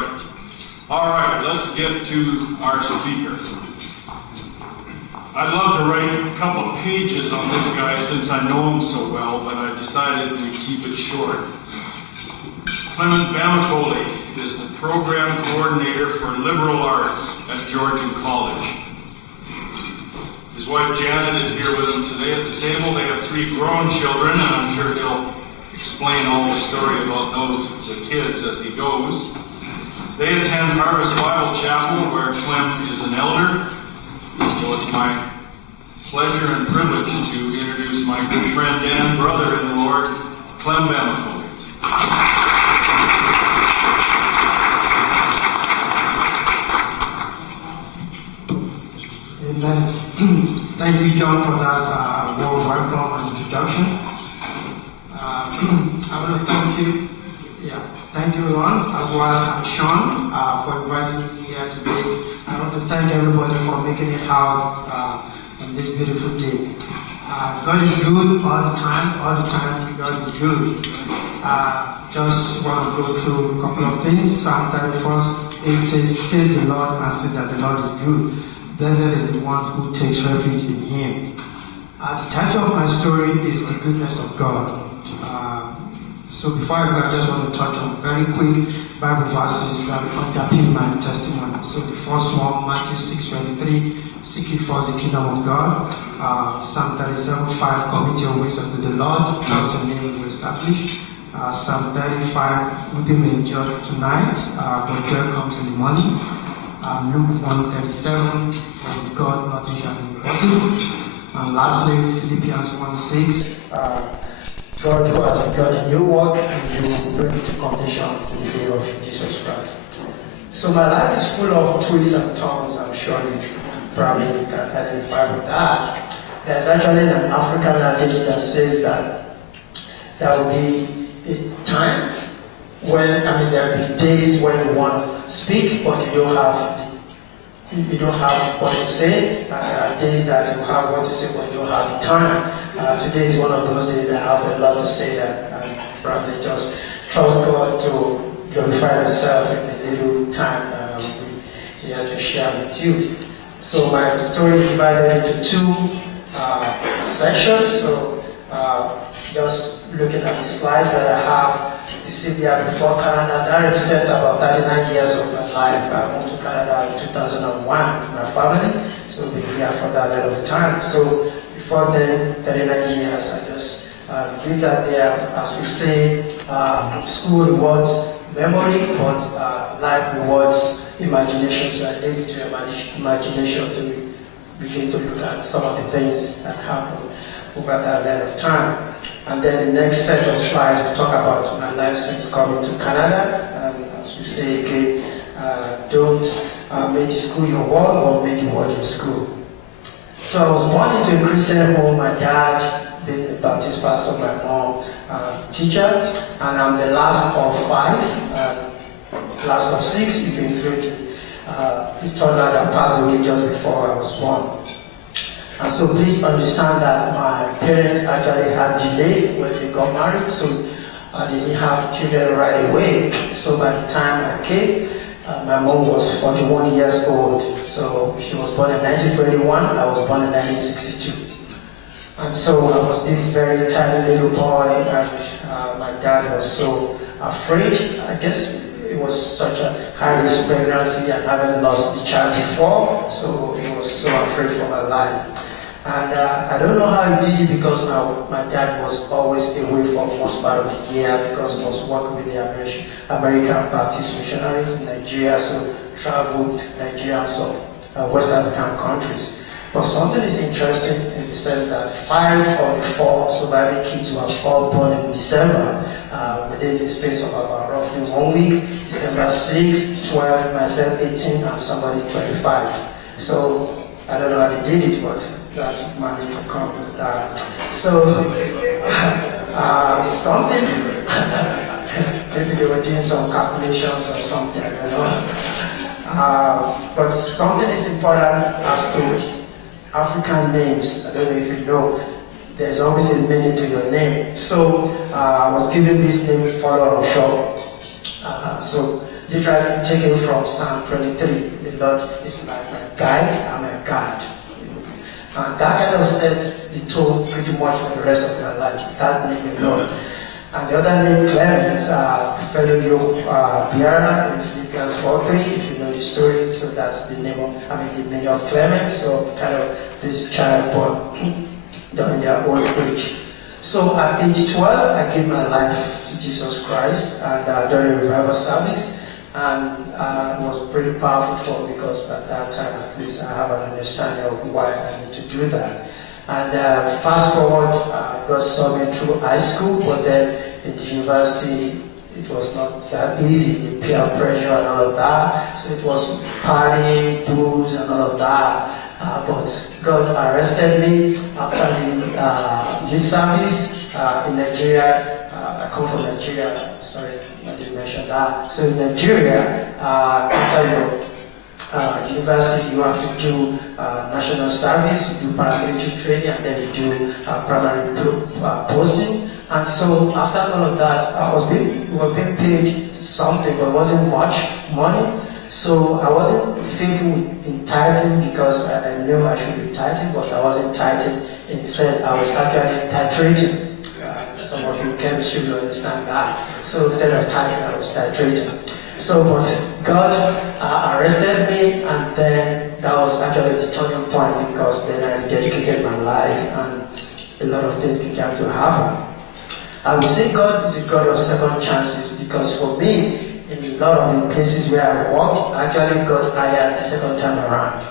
right. All right, let's get to our speaker. I'd love to write a couple of pages on this guy since I know him so well, but I decided to keep it short. Clement Bamikole is the program coordinator for liberal arts at Georgian College. His wife Janet is here with him today at the table. They have 3 grown children, and I'm sure he'll explain all the story about the kids as he goes. They attend Harvest Bible Chapel, where Clem is an elder. So it's my pleasure and privilege to introduce my good friend and brother in the Lord, Clement Bamikole. Amen. Thank you, John, for that warm welcome and introduction. I want to thank you. Thank you, Ron, as well as Sean, for inviting me here today. I want to thank everybody for making it out on this beautiful day. God is good all the time. God is good. Just want to go through a couple of things. Psalm 31, it says, "Taste the Lord and see that the Lord is good. Blessed is the one who takes refuge in Him." The title of my story is The Goodness of God. So before I go, I just want to touch on very quick Bible verses that underpin my testimony. So the first one, Matthew 6:23, "Seek ye first the kingdom of God." Psalm 37:5, "Commit your ways unto the Lord, thus your name will establish." Psalm 35, "Weeping may endure tonight, but joy comes in the morning." Luke 1:37, "With God nothing shall be impossible." And lastly, Philippians 1:6, "God who has begun a new work and you will bring it to completion in the day of Jesus Christ." So my life is full of twists and turns. I'm sure you probably can identify with that. There's actually an African adage that says that there will be a time when, there will be days when you want to speak, but you don't have what to say. There are days that you have what to say, but you don't have the time. Today is one of those days that I have a lot to say that I probably just trust God to glorify Himself in the little time that I will be here to share with you. So my story is divided into 2 sections. So just looking at the slides that I have, you see there before Canada, that represents about 39 years of my life. I moved to Canada in 2001 with my family, so we've been here for that lot of time. So before then, 39 years, I just leave that there. As we say, school rewards memory, but life rewards imagination. So I leave it to imagination to begin to look at some of the things that happened over that length of time. And then the next set of slides will talk about my life since coming to Canada. And as we say again, don't make the school your world, or make the world your school. So I was born into a Christian home. My dad being a Baptist pastor, my mom teacher, and I'm the last of 5, last of 6, if you include the toddler that passed away just before I was born. And so please understand that my parents actually had delay when they got married, so they didn't have children right away. So by the time I came, my mom was 41 years old. So she was born in 1921, I was born in 1962. And so I was this very tiny little boy, and my dad was so afraid. I guess it was such a high-risk pregnancy, and having lost the child before, so he was so afraid for my life. And I don't know how he did it, because my dad was always away for most part of the year, because he was working with the American Baptist missionaries in Nigeria, so traveled Nigeria and some West African countries. But something is interesting in the sense that 5 of the 4 surviving kids were all born in December, within the space of about roughly 1 week. December 6, 12, myself 18, and somebody 25. So I don't know how they did it, but that's managed to come to that. So something, maybe they were doing some calculations or something, I don't know. But something is important as to African names. I don't know if you know, there's always a meaning to your name. So I was given this name, Father of Shop. So literally taken from Psalm 23, the Lord is like my guide and my guide. And that kind of sets the tone pretty much for the rest of my life, that name alone. And the other name, Clement, fellow Biara in Philippians 4:3, if you know the story, so that's the name of, the name of Clement, so kind of this child born during their old age. So at age 12, I gave my life to Jesus Christ and during revival service, and it was pretty powerful for me because at that time, at least, I have an understanding of why I need to do that. And fast forward, God saw me through high school, but then in the university, it was not that easy, the peer pressure and all of that. So it was partying, booze, and all of that. But God arrested me after the youth service in Nigeria. I come from Nigeria, sorry, I didn't mention that. So in Nigeria, after your university, you have to do national service, you do paramilitary training, and then you do primary posting. And so after all of that, we were being paid something, but it wasn't much money. So I wasn't faithful in tithing because I knew I should be tithing, but I wasn't tithing. Instead, I was actually titrating. Some of you chemistry will understand that. So instead of tithing, I was titrating. So, but God arrested me, and then that was actually the turning point because then I dedicated my life, and a lot of things began to happen. I would say God is a God of second chances because for me, in a lot of the places where I work, actually got hired the second time around,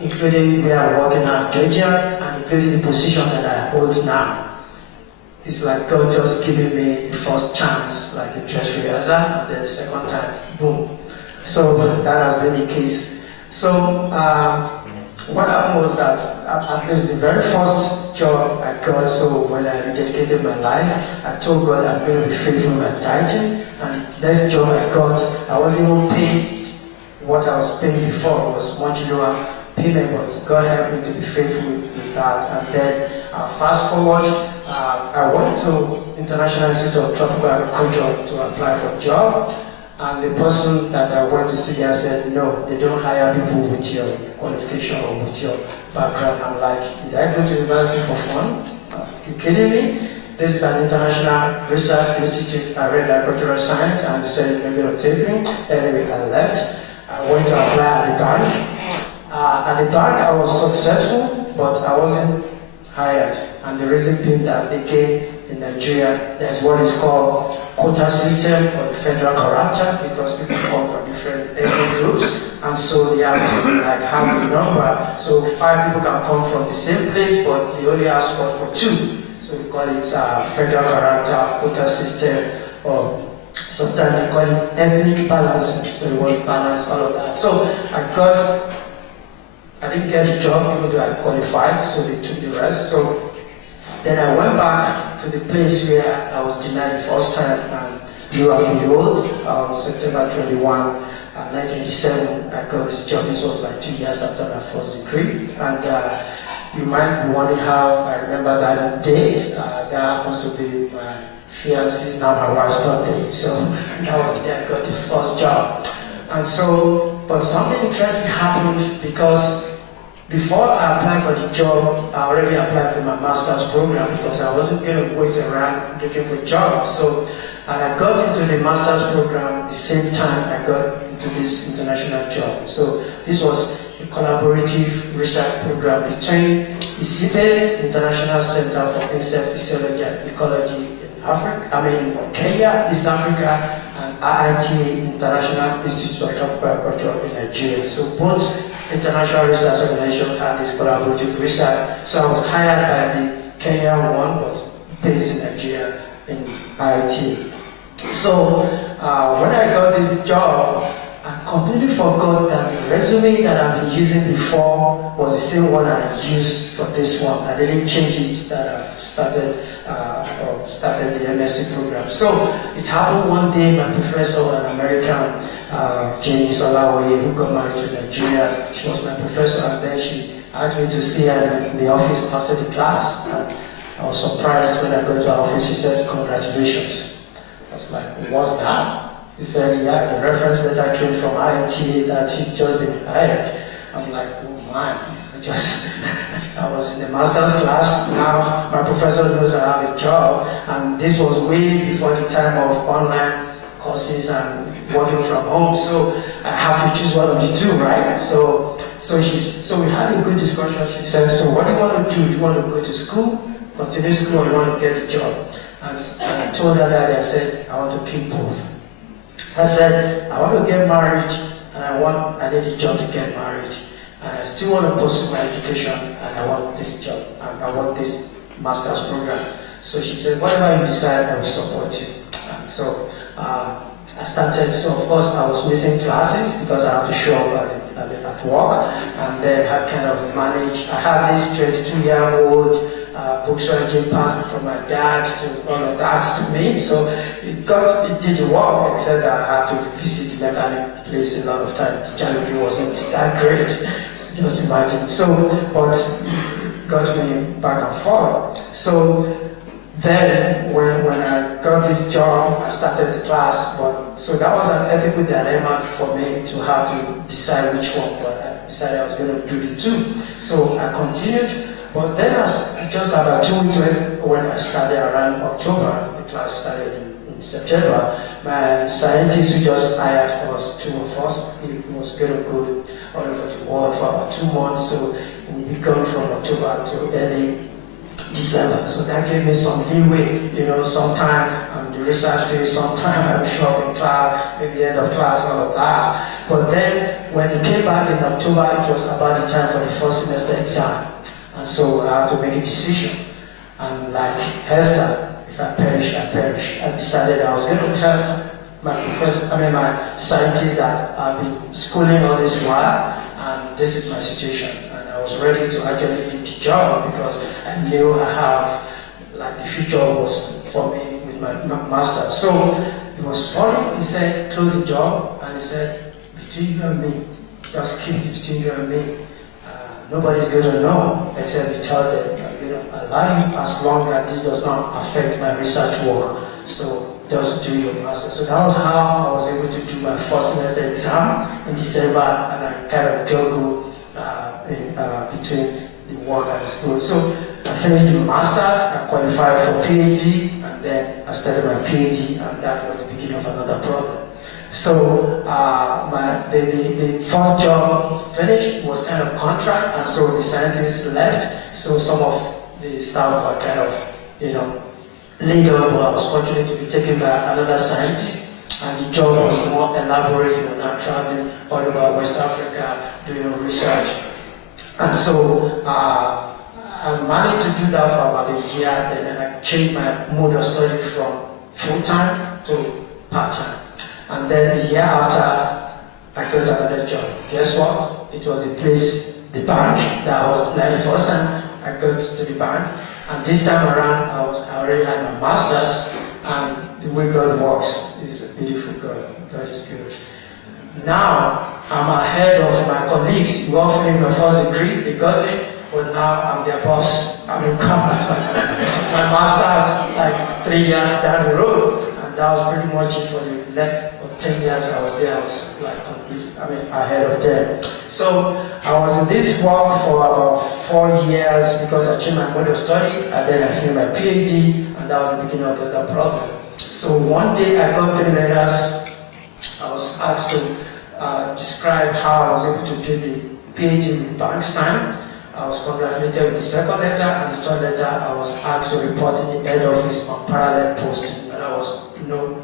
including where I work in Georgia, and including the position that I hold now. It's like God just giving me the first chance, like a church rehearsal, and then the second time, boom. So that has been the case. So what happened was that at least the very first job I got, so when I rededicated my life, I told God I'm going to be faithful in my tithing, and next job I got, I wasn't even paid what I was paying before. It was much lower payment, but God helped me to be faithful with that. And then fast forward, I went to International Institute of Tropical Agriculture to apply for a job, and the person that I went to see there said, no, they don't hire people with your qualification or with your background. I'm like, did I go to university for fun? Are you kidding me? This is an international research institute. I read agricultural science, and they said you're going to take me. Anyway, I left. I went to apply at the bank. At the bank, I was successful, but I wasn't hired. And the reason being that again, in Nigeria, there's what is called quota system or the federal character, because people come from different ethnic groups, and so they have to like have a number. So 5 people can come from the same place, but they only have spot for 2. So we call it federal character, quota system, or sometimes they call it ethnic balancing. So we want to balance all of that. So I didn't get a job even though I qualified, so they took the rest. So then I went back to the place where I was denied the first time, and lo and behold, on September 21, 1987, I got this job. This was like 2 years after my first degree. And you might be wondering how I remember that date. That happens to be my fiance's, now my wife's birthday. So that was the day I got the first job. And so, but something interesting happened because before I applied for the job, I already applied for my master's program because I wasn't going to wait around looking for jobs. So, and I got into the master's program the same time I got into this international job. So this was a collaborative research program between the CIPED, International Center for Insect Physiology and Ecology in Kenya, East Africa, and IITA, International Institute of Tropical Agriculture in Nigeria. So both international research organizations had this collaborative research. So I was hired by the Kenyan one, but based in Nigeria in IITA. So when I got this job, I completely forgot that the resume that I've been using before was the same one I used for this one. I didn't change it that I started the MSc program. So it happened one day, my professor, an American, Jenny Solawe, who got married to Nigeria, she was my professor, and then she asked me to see her in the office after the class. And I was surprised when I got to her office. She said, congratulations. I was like, what's that? He said, yeah, the reference letter came from IIT that he'd just been hired. I'm like, oh my, I was in the master's class, now my professor knows I have a job, and this was way before the time of online courses and working from home, so I have to choose one of the two, right? So we had a good discussion. She said, so what do you want to do? Do you want to go to school, continue school, or you want to get a job? And I told her that, I said, I want to keep both. I said, I want to get married, and I need a job to get married. And I still want to pursue my education, and I want this job, and I want this master's program. So she said, whatever you decide, I will support you. And so I started, so of course I was missing classes because I had to show up at work, and then I kind of managed. I had this 22-year-old book-writing passport from my dad to all of that to me, so it did the work, except that I had to visit the mechanic place a lot of times. The jalopy wasn't that great, just imagine. So, but it got me back and forth. So then, when I got this job, I started the class, but so that was an ethical dilemma for me to have to decide which one, but I decided I was going to do the two. So I continued, but then just about 2 weeks when I started around October, the class started in September, my scientists who just hired us, 2 of us, it was going to go all over the world for about 2 months, so we gone from October to early December. So that gave me some leeway, sometime I'm in the research phase, sometime I'm show up in class, maybe the end of class, all of that. But then when it came back in October, it was about the time for the first semester exam. And so I had to make a decision. And like Esther, if I perish, I perish. I decided I was going to tell my scientists that I've been schooling all this while, and this is my situation. And I was ready to actually leave the job because I knew I have, the future was for me with my master. So it was funny. He said, close the job, and he said, between you and me, just keep it between you and me. Nobody's going to know except you tell them, allow you as long as this does not affect my research work. So just do your master. So that was how I was able to do my first semester exam in December, and I kind of juggled between the work and the school. So I finished the master's, I qualified for PhD, and then I started my PhD, and that was the beginning of another problem. So the first job finished was kind of contract, and so the scientists left. So some of the staff were kind of, laid off. I was fortunate to be taken by another scientist, and the job was more elaborate. We were now traveling all over West Africa doing research, and so I managed to do that for about a year. Then I changed my mode of study from full-time to part-time. And then a year after, I got another job. Guess what? It was the bank, that was the first time I got to the bank. And this time around, I already had my master's, and the way God works is a beautiful God. God is good. Now, I'm ahead of my colleagues who all finished my first degree, they got it, but now I'm their boss. I'm in combat. My master's 3 years down the road, and that was pretty much it for the next 10 years I was there. I was ahead of them. So I was in this work for about 4 years because I changed my mode of study, and then I finished my PhD, and that was the beginning of the problem. So one day I got 3 letters. I was asked to describe how I was able to do the PhD in bank's time. I was congratulated with the second letter, and the third letter I was asked to report in the head office on parallel posting, and I was no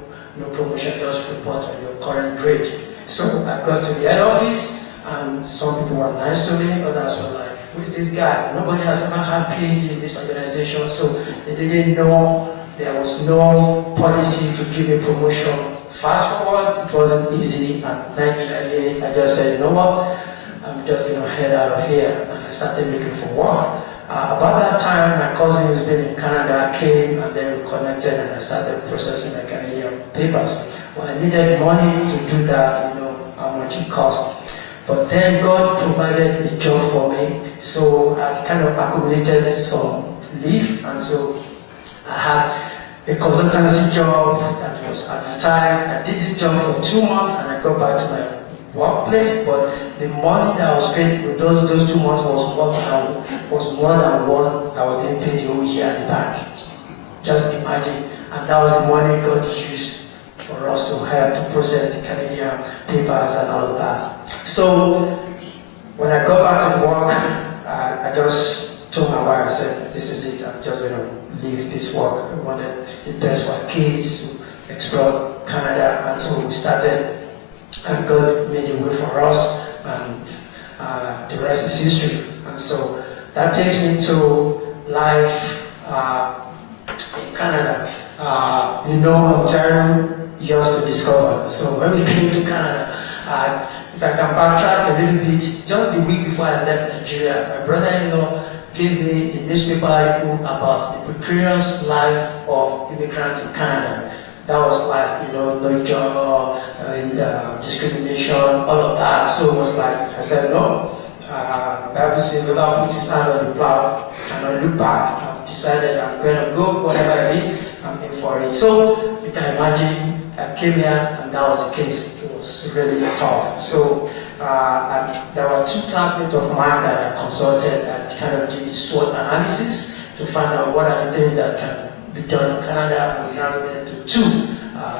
promotion, just report on your current grade. So I got to the head office, and some people were nice to me, others were like, who is this guy? Nobody has ever had PhD in this organization, so they didn't know there was no policy to give a promotion. Fast forward, it wasn't easy, and 1998, I just said, you know what, I'm just going to head out of here, and I started looking for work. About that time, my cousin who's been in Canada came, and then we connected, and I started processing my Canadian papers. Well, I needed money to do that, how much it cost. But then God provided a job for me, so I kind of accumulated some leave, and so I had a consultancy job that was advertised. I did this job for 2 months and I got back to my workplace, but the money that I was paid with those 2 months was more than what I was being paid the whole year at the bank. Just imagine. And that was the money God used for us to help to process the Canadian papers and all of that. So when I got back to work, I just told my wife, I said, this is it, I'm just going to leave this work. I wanted the best for our kids to explore Canada, and so we started, and God made a way for us, and the rest is history. And so that takes me to life in Canada. Ontario, yours to discover. So when we came to Canada, if I can backtrack a little bit, just the week before I left Nigeria, my brother-in-law gave me a newspaper article about the precarious life of immigrants in Canada. That was like, no job, discrimination, all of that. So it was like, I said, no. Bible says, whoever puts his hand on the plow cannot look back. I've decided I'm going to go, whatever it is, I'm in for it. So you can imagine, I came here and that was the case. It was really tough. So there were 2 classmates of mine that I consulted and kind of did the SWOT analysis to find out what are the things that can be done in Canada, and we narrowed it into 2.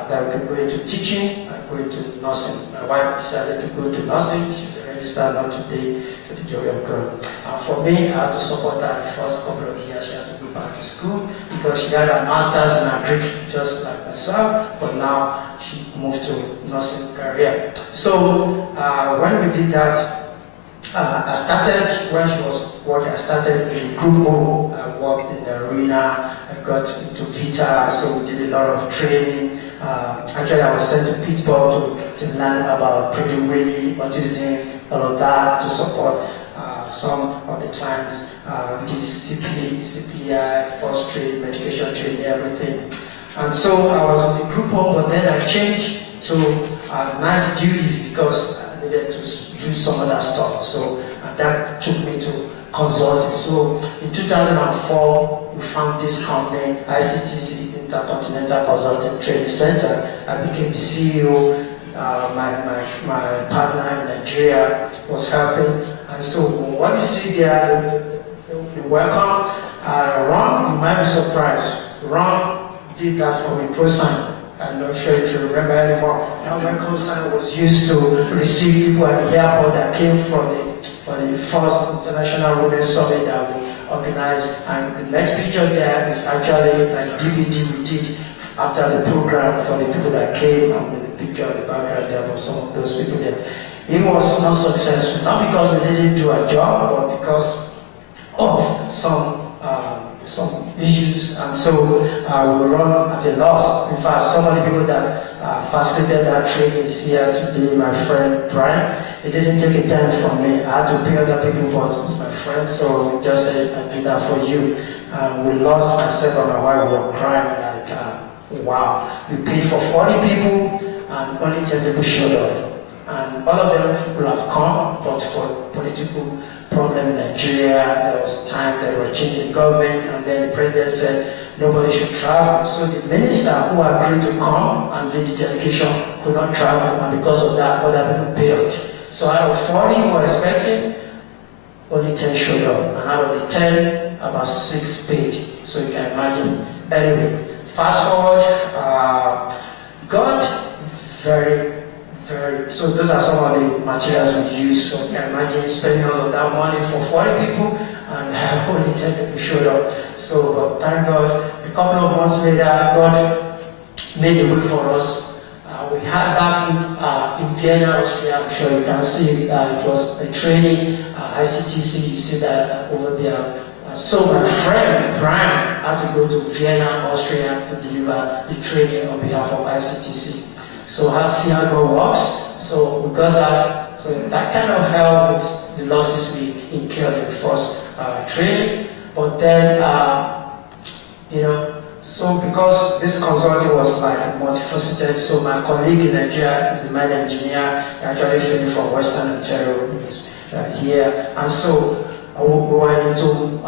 That we can go into teaching and go into nursing. My wife decided to go to nursing. She's a registered nurse today, to the joy of God. For me, I had to support her the first couple of years. She had to go back to school because she had a master's in Greek, just like myself, but now she moved to nursing career. So when we did that, I started, when she was working, I started in Group O. I worked in the arena, I got into Vita, so we did a lot of training. Actually, I was sent to Pittsburgh to learn about Prader-Willi, autism, all of that, to support some of the clients, this CPI, first trade, medication training, everything. And so I was in the Group O, but then I changed to night duties because I needed to do some other stuff. So that took me to consulting. So in 2004, we found this company, ICTC, Intercontinental Consulting Training Center. I became the CEO. My partner in Nigeria was helping. And so what you see there, the welcome, Ron, you might be surprised. Ron did that for me, ProSign. I'm not sure if you remember anymore. Now when ProSign was used to receive people at the airport that came for the first International Women's Summit that we organized. And the next picture there is actually a DVD we did after the program for the people that came, and with the picture of the background there was some of those people there. It was not successful, not because we didn't do our job, but because of some issues, and so we run at a loss. In fact, some of the people that facilitated that training is here today, my friend Brian. He didn't take a dime from me. I had to pay other people, but he's my friend, so we just said, I do that for you. We lost myself and my wife, we were crying like, wow. We paid for 40 people and only 10 people showed up. And all of them will have come, but for political problem in Nigeria, there was time they were changing the government, and then the president said nobody should travel. So the minister who agreed to come and lead the delegation could not travel, and because of that, other people bailed. So out of 40 who were expecting, only 10 showed up, and out of the 10, about 6 paid. So you can imagine. Anyway, fast forward, God, so those are some of the materials we use. So you can imagine spending all of that money for 40 people and only 10 people showed up. So but thank God, a couple of months later, God made a way for us. We had that in Vienna, Austria. I'm sure you can see it. It was a training, ICTC, you see that over there. So my friend Brian had to go to Vienna, Austria to deliver the training on behalf of ICTC. So I had to see how God works. So we got that. So that kind of helped with the losses we incurred in the first training. But then, so because this consulting was like multifaceted, so my colleague in Nigeria is a mine engineer, actually flew from Western Ontario here. And so we went into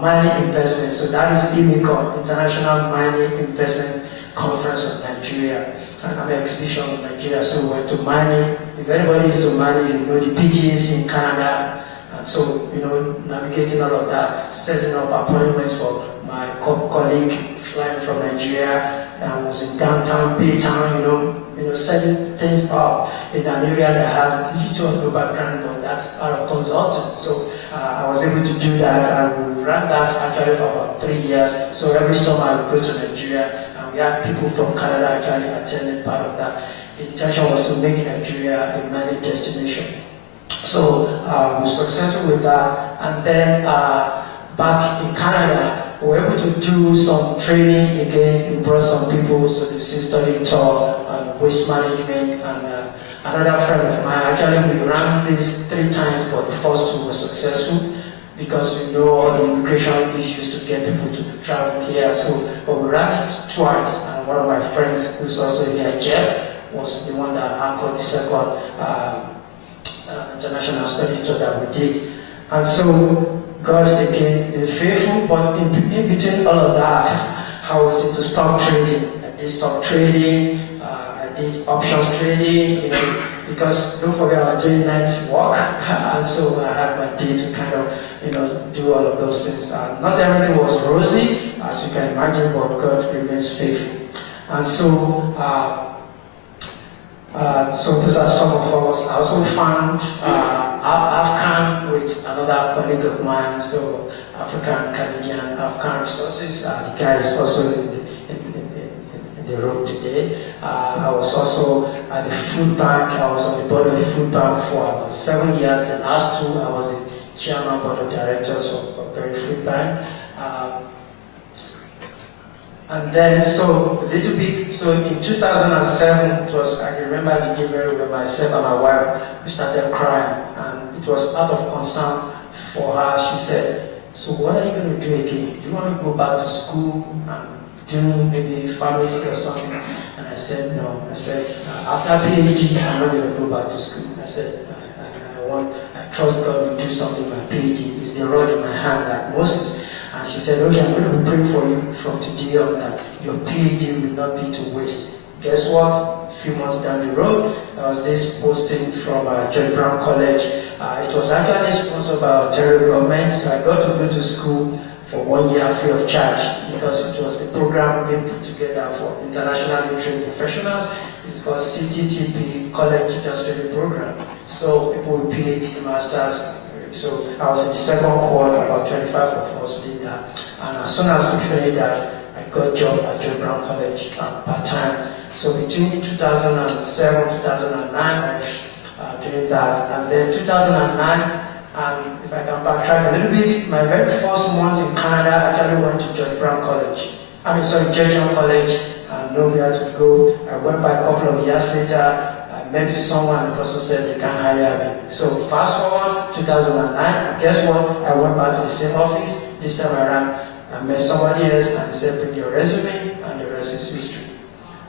mining investment. So that is IMICO, International Mining Investment Conference of Nigeria, an exhibition of Nigeria. So we went to mining. If anybody is to mining, you know the PGs in Canada. And so, navigating all of that, setting up appointments for my colleague flying from Nigeria. I was in downtown Baytown, setting things up in an area that had little or no background, but that's out of consulting. So I was able to do that, and we ran that actually for about 3 years. So every summer I would go to Nigeria, and we had people from Canada actually attending part of that. The intention was to make Nigeria a mining destination. So we were successful with that, and then back in Canada, we were able to do some training again. We brought some people, so the study tour and waste management, and another friend of mine. Actually, we ran this 3 times, but the first 2 were successful because we know all the immigration issues to get people to travel here. So, but we ran it twice, and one of my friends, who's also here, Jeff, was the one that anchored the second international study tour that we did. And so God again is faithful, but in between all of that, I was into stock trading. I did stock trading, I did options trading, because don't forget I was doing night work, and so I had my day to kind of, do all of those things. Not everything was rosy, as you can imagine, but God remains faithful. And so, so these are some of us. I also found Afghan with another colleague of mine, so African Canadian Afghan resources. The guy is also in the room today. I was also at the food bank. I was on the board of the food bank for about 7 years. The last 2, I was the chairman board of directors of Berry Food Bank. And then, so a little bit, so in 2007, it was, I remember the day very well, myself and my wife, we started crying, and it was out of concern for her. She said, so what are you going to do again? Do you want to go back to school and do maybe pharmacy or something? And I said, no. I said, after PhD, I'm not going to go back to school. I said, I trust God will do something with my PhD. It's the rod in my hand like Moses. And she said, okay, I'm going to be praying for you from today on that your PhD will not be to waste. Guess what? A few months down the road, there was this posting from John Brown College. It was actually sponsored by our Ontario government, so I got to go to school for 1 year free of charge because it was the program being put together for internationally trained professionals. It's called CTTP, College Teachers Training Program. So people with PhD, masters. So I was in the second cohort, about 25 of us did that. And as soon as we finished that, I got a job at John Brown College part-time. So between 2007, 2009, I was doing that. And then 2009, and if I can backtrack a little bit, my very first month in Canada, I actually went to George Brown College. Georgian College, nowhere to go. I went by a couple of years later. Maybe someone, the person said they can't hire me. So fast forward, 2009, guess what? I went back to the same office. This time around, I met somebody else and they said, bring your resume, and the rest is history.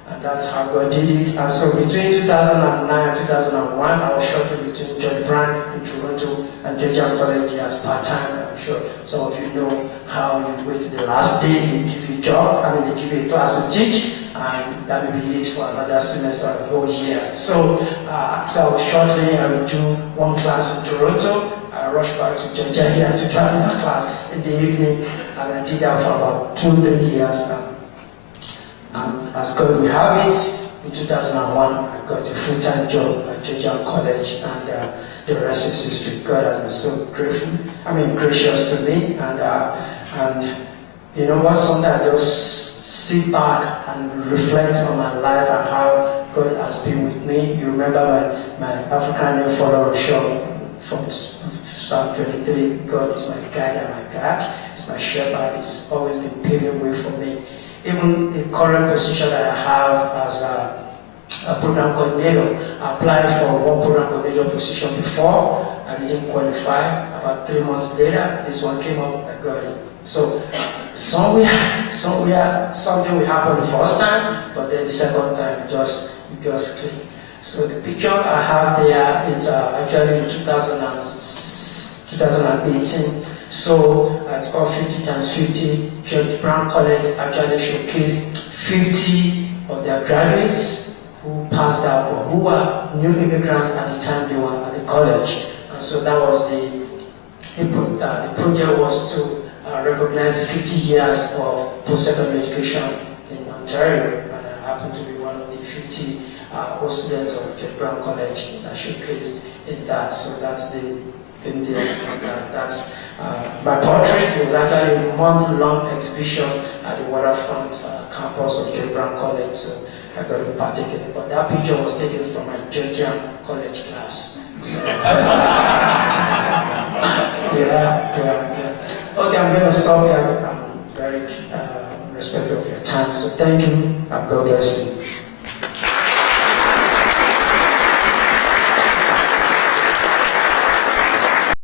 And that's how God did it. And so between 2009 and 2001, I was shopping between John Brown in Toronto and Georgian College as part-time. I'm sure some of you know how you wait to the last day, they give you a job, they give you a class to teach, and that may be it for another semester, a whole year. So, shortly I would do 1 class in Toronto. I rushed back to Georgia here to try another class in the evening, and I did that for about 2-3 years. And as God will have it, in 2001, I got a full-time job at Georgia College, and the rest is history. God has been so gracious to me, and you know what? Sometimes I just sit back and reflect on my life and how God has been with me. You remember my African name, Father Show, from Psalm 23. God is my guide and my God. It's my shepherd. He's always been paving way for me. Even the current position that I have as a program coordinator, I applied for one program coordinator position before. I didn't qualify. About 3 months later, this one came up. I got it. So somewhere, something will happen the first time, but then the second time, it just clicked. So the picture I have there is actually in 2006. 2018. So it's called 50 times 50. George Brown College actually showcased 50 of their graduates who passed out or who were new immigrants at the time they were at the college. And so that was the project was to recognize 50 years of post-secondary education in Ontario. And I happen to be one of the 50 students of George Brown College that showcased in that. So that's the thing there. That's my portrait. It was actually a month-long exhibition at the waterfront campus of George Brown College. So I got to partake in it. But that picture was taken from my Georgian college class. So, yeah. Okay, I'm going to stop here. I'm very respectful of your time. So thank you, and God bless you.